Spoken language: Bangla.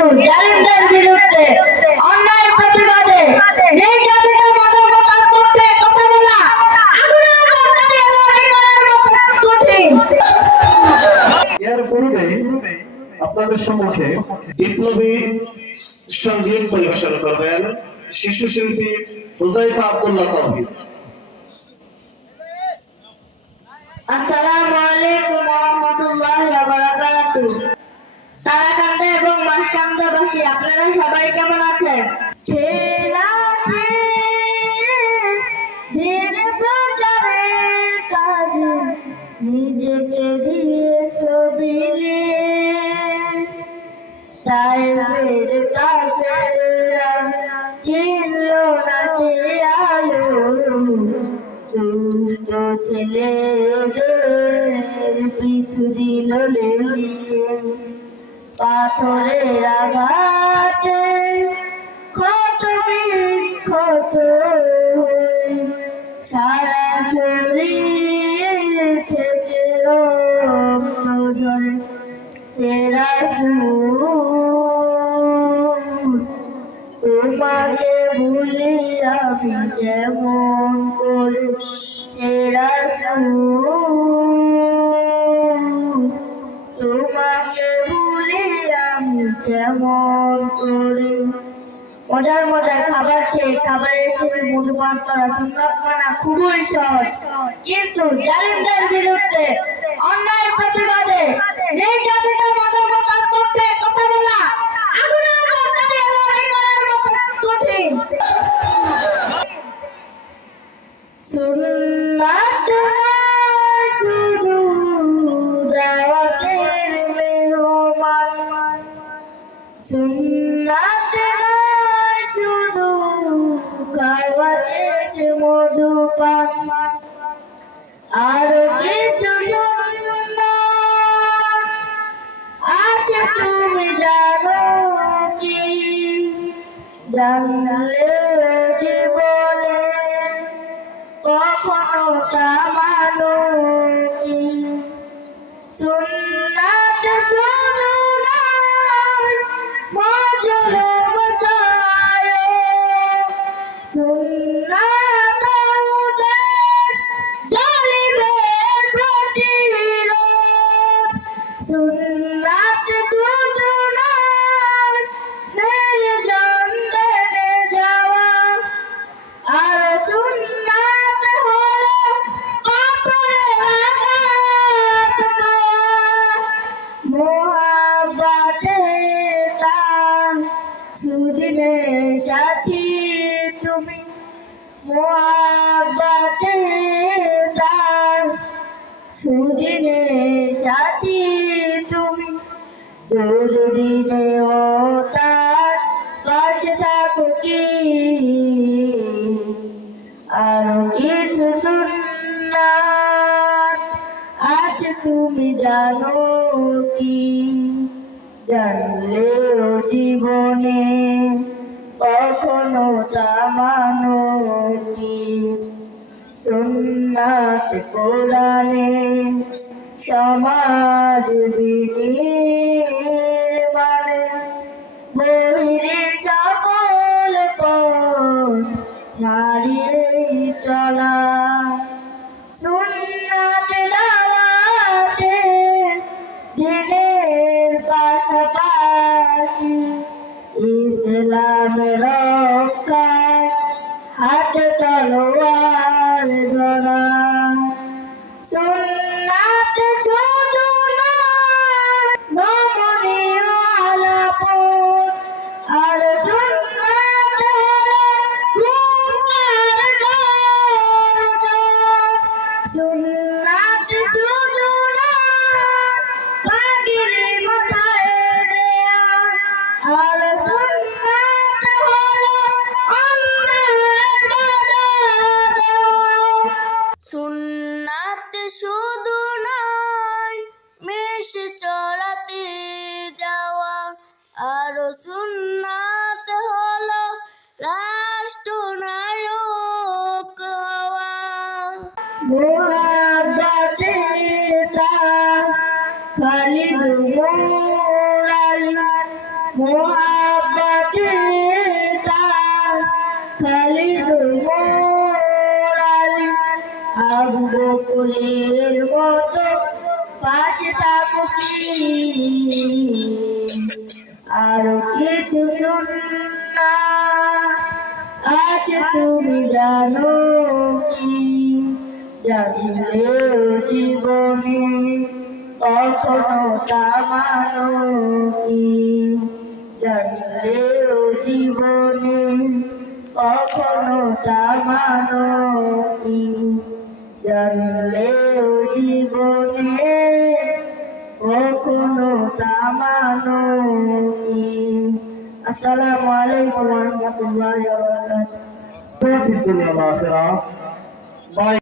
কিন্তু জালেমদের বিরুদ্ধে অন্যায়ের প্রতিবাদে এই জাতিটা মানবতার পক্ষে কথা বলা আগুনের মধ্যে লড়াই করার মতো কঠিন। এর পূর্বে আপনাদের সম্মুখে বিপ্লবী সঙ্গীত পরিবেশন করবেন শিশু শিল্পী হুজাইফা আব্দুল্লাহ তাওহীদ। আসসালামু আলাইকুম ওয়া রাহমাতুল্লাহি ওয়া বারাকাতুহু। তারাকান্দা এবং মাসকান্দাবাসী আপনারা সবাই কেমন আছেন? ধীরে প্রচারের কাজে নিজেকে দিয়েছ বিলিয়ে, তাই ফের কাফেররা চিনল না সে আলো, দুষ্ট ছেলেদের পিছু দিল লেলিয়ে, পাথরের আঘাতে ক্ষত বিক্ষত সারা শরীর থেকে রক্ত ঝরে, তেরা তোমাকে ভুলি আমি যেমন করে, তেরা তোমাকে ভুলি আমি কেমন করে। মজার মজার খাবার খেয়ে খাবারের শেষে মধুপান করা সুন্নাত মানা খুবই সহজ, কিন্তু জালেমদের বিরুদ্ধে অন্যায়ের প্রতিবাদে এই জাতিটা মানবতার পক্ষে কথা বলা আগুনের মধ্যে লড়াই করার মতো কঠিন। সুন্নাত না শুধু দাওয়াতের মেহমান, সুন্নাত না শুধু খাওয়া শেষ মধুপান, আরো কিছু সুন্নাত আছে তুমি জানো কি? জানলে জীবনে কখনো তা মানো কি? সুন্নাত শুধু নয় মাজলুম চায়, সুন্নাত ওদের জালিমের প্রতিরোধ, সুন্নাত শুধু নয় নির্জনে যাওয়া, আর সুন্নাত হলো পাথরের আঘাত পাওয়া, মোহাব্বতে তার সুদিনের সাথী তুমি, মোহাব্বতে তার সুদিনের সাথী তুমি, দুর্দিনেও তার পাশে থাকো কি? আরো কিছু সুন্নাত আছে তুমি জানো কি? জানলেও জীবনে কখনো তা মানো কি? সুন্নাত কোরআনে সমাজ বিনির্মাণে, বহিরে সকল পথ নারীর চলা, সুন্নাত দাওয়াতে দিনের পাশাপাশি ইসলাম রক্ষায় হাতে তলোয়ার ধরা, সুন্নাত শুধু নয় নমনীয় আলাপন, আর সুন্নাত হলো মুনকার বর্জন, সুন্নাত শুধু নয় পাগড়ি মাথায় দেয়া, আর সুন্নাত হলো অন্যায়ের বাধা দেওয়া, সুন্নাত শুধু নয় মেষ চড়াতে যাওয়া, আর সুন্নাত হলো রাষ্ট্রনায়ক হওয়া, মোহাব্বতে তার খালিদ মোরালি মোহাব্বতে তার খালিদ মোরালি আবু বকরের মতো পাশে থাকো কি আরো কিছু সুন্নাহ আছে তুমি জানো কি জানলেও জীবনে কখনো তা মানো কি জানলেও জীবনে কখনো তা মানো কি জানলেও জীবনে কখনো তা মানো কি আসসালামু আলাইকুম ওয়া রাহমাতুল্লাহি ওয়া বারাকাতুহু في الدنيا والآخرة